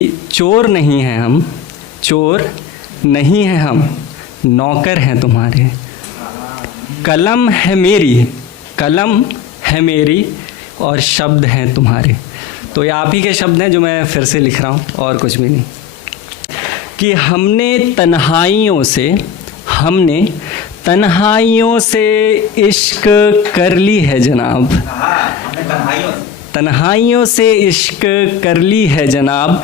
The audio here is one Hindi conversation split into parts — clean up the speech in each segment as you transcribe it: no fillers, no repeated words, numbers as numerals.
चोर नहीं हैं हम, चोर नहीं हैं हम, नौकर हैं तुम्हारे। कलम है मेरी, कलम है मेरी और शब्द हैं तुम्हारे। तो ये आप ही के शब्द हैं जो मैं फिर से लिख रहा हूँ और कुछ भी नहीं। कि हमने तन्हाइयों से इश्क कर ली है जनाब, तन्हाइयों से इश्क कर ली है जनाब।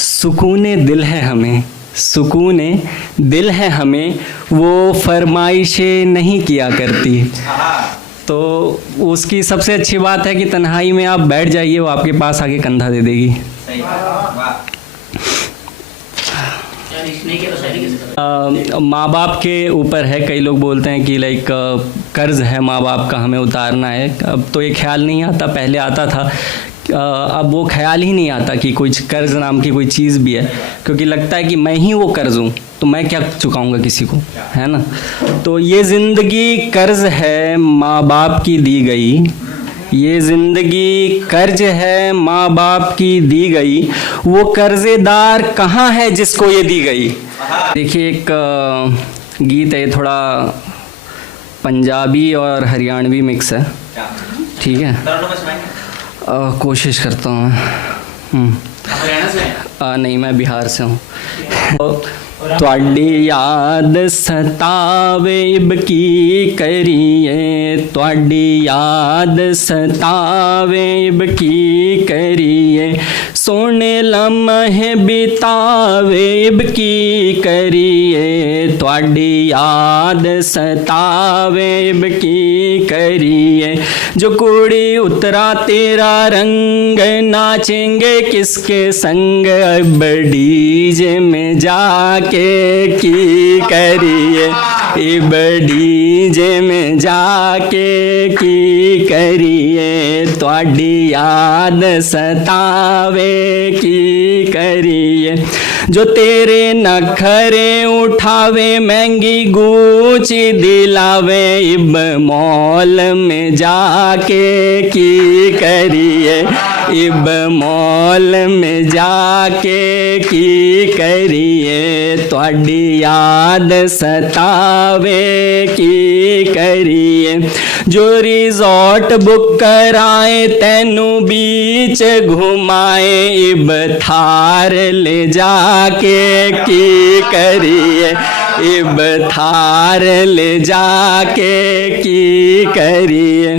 सुकूने दिल है हमें, सुकूने दिल है हमें, वो फरमाइशें नहीं किया करती। तो उसकी सबसे अच्छी बात है कि तन्हाई में आप बैठ जाइए, वो आपके पास आके कंधा दे देगी। माँ बाप के ऊपर है। कई लोग बोलते हैं कि लाइक कर्ज़ है माँ बाप का, हमें उतारना है। अब तो ये ख्याल नहीं आता, पहले आता था। अब वो ख्याल ही नहीं आता कि कुछ कर्ज़ नाम की कोई चीज़ भी है, क्योंकि लगता है कि मैं ही वो कर्ज़ हूँ तो मैं क्या चुकाऊंगा किसी को, है ना। तो ये ज़िंदगी कर्ज़ है माँ बाप की दी गई, ये ज़िंदगी कर्ज है माँ बाप की दी गई, वो कर्ज़ेदार कहाँ है जिसको ये दी गई। देखिए एक गीत है, थोड़ा पंजाबी और हरियाणवी मिक्स है, ठीक है। कोशिश करता हूँ मैं। नहीं, मैं बिहार से हूँ। ਤੁਹਾਡੀ याद सतावे इब की करिए, ਤੁਹਾਡੀ याद सतावे इब की करिए, सोने लम्हे बितावे इब की करिए, ਤੁਹਾਡੀ याद सतावे इब की करिए। जो कुड़ी उतरा तेरा रंग, नाचेंगे किसके संग, अब डीजे में जाके की करिए, इब डीजे में जाके की करिए, ਤੁਹਾਡੀ याद सतावे की करिए। जो तेरे नखरे उठावे, महंगी गूंची दिलावे, इब मॉल में जाके की करिए, इब मॉल में जाके की करिए, ਤੁਹਾਡੀ याद सतावे की करिए। जो रिजॉर्ट बुक कराए, तैनू बीच घुमाए, इब थार ले जाके की करिए, इब थार ले जाके की करिए।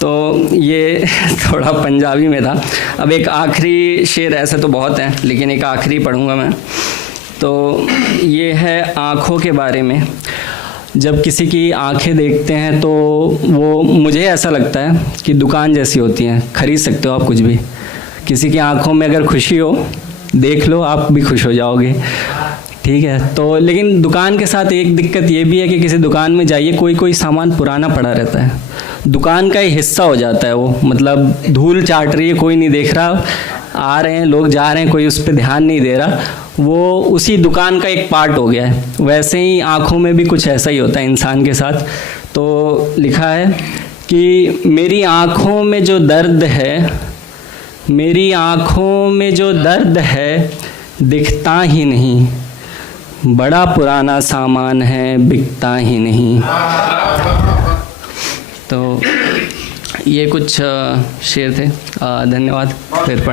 तो ये थोड़ा पंजाबी में था। अब एक आखिरी शेर, ऐसे तो बहुत हैं लेकिन एक आखिरी पढ़ूंगा मैं। तो ये है आँखों के बारे में। जब किसी की आंखें देखते हैं तो वो, मुझे ऐसा लगता है कि दुकान जैसी होती हैं, खरीद सकते हो आप कुछ भी। किसी की आंखों में अगर खुशी हो, देख लो, आप भी खुश हो जाओगे, ठीक है। तो लेकिन दुकान के साथ एक दिक्कत ये भी है कि किसी दुकान में जाइए, कोई सामान पुराना पड़ा रहता है, दुकान का ही हिस्सा हो जाता है वो, मतलब धूल चाट रही है, कोई नहीं देख रहा, आ रहे हैं लोग, जा रहे हैं, कोई उस पर ध्यान नहीं दे रहा, वो उसी दुकान का एक पार्ट हो गया है। वैसे ही आँखों में भी कुछ ऐसा ही होता है इंसान के साथ। तो लिखा है कि मेरी आँखों में जो दर्द है, मेरी आँखों में जो दर्द है, दिखता ही नहीं, बड़ा पुराना सामान है, बिकता ही नहीं। तो ये कुछ शेर थे। धन्यवाद। फिर पढ़